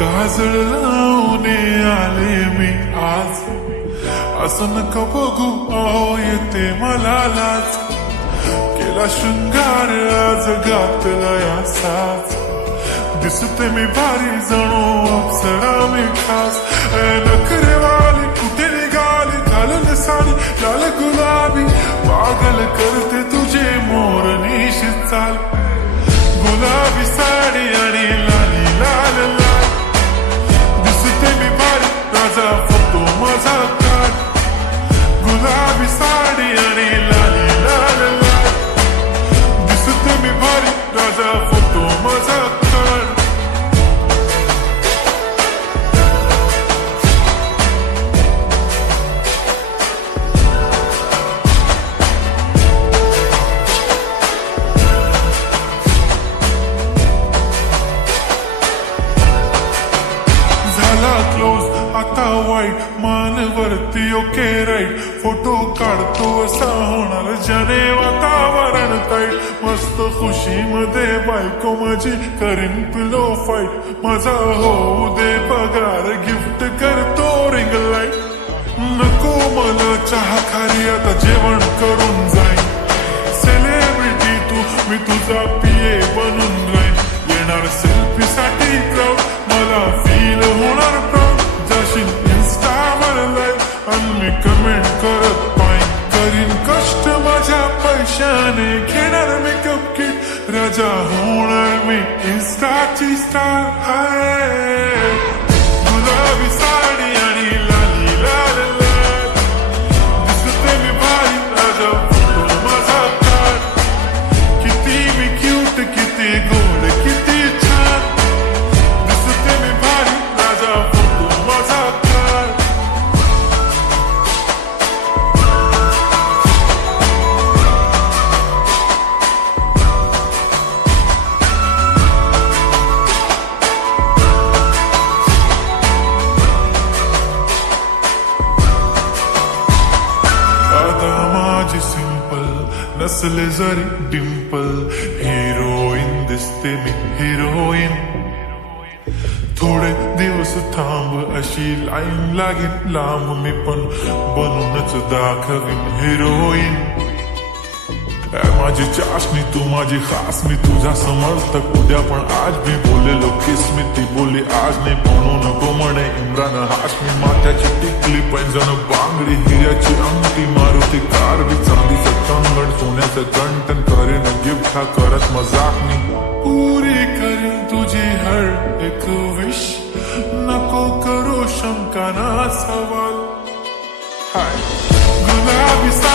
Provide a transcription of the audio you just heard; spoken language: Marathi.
काजळ लावून आले मी आज, असं नका बघू अहो येते मला लाज. केला शृंगार आज घातला असाच, दिसते मी भारी जणू अप्सरा मी खास. नखरेवाली कुठे निघाली घालून साडी लाल गुलाबी, पागल करते तुझे मोरनीशी चाल. गुलाबी साडी आणि लाली लाल लाल, दिसते मी भारी राजा फोटो माझा काढ. गुलाबी साडी आणि लाली लाल लाल, दिसते मी भारी राजा फोटो माझा काढ. क्लोज आता वाईट मानवरती ओके राईट, फोटो काढतो असा होणार ज्याने वातावरण ताईट. मस्त खुशीमध्ये बायको माझी करीन पिलो फाईट, माझा होऊ दे पगार गिफ्ट करतो रिंग लाईट. नको मला चहा खाली आता जेवण करून जाईन, सेलिब्रिटी तू मी तुझा पिये बनून राहीन. येणार सेल्फी साठी क्राऊड मला फील होणार प्राऊड. जाशील इन्स्टावर लाईव्ह आणि मी कमेंट करत पाईन, करीन कष्ट माझ्या पैशाने घेणार मेकअप किट. राजा होणार मी इन्स्टाची स्टार. हाय गुलाबी साडी आणि लाली लाल लाल, दिसते मी भारी राजा फोटो माझा काढ. किती मी क्यूट किती गोड किती छान, दिसते मी भारी राजा फोटो माझा काढ. आता माझी सिंपल नसले जरी डिंपल, हिरोईन दिसते मी हिरोईन. थोडे दिवस थांब अशी लाईन लागेल लांब, मी पण बनूनच दाखवीन हिरोईन. माझी चाशनी तू माझी खास, मी तुझा समर्थक उद्या पण आज मी बोलेलो किस मी. ती बोली आज नाही म्हणू नको म्हणे इम्रान हाशमी. माथ्याची टिकली पैंजण बांगडी हिऱ्याची अंगठी, मारुती कार बी चांदीचं कंगण सोन्याचं गंटन. करेन गिफ्ट हा करत मजाक मी, पुरी करेन तुझी हर एक विश. नको करू शंका ना सवाल. हाय गुलाबी सा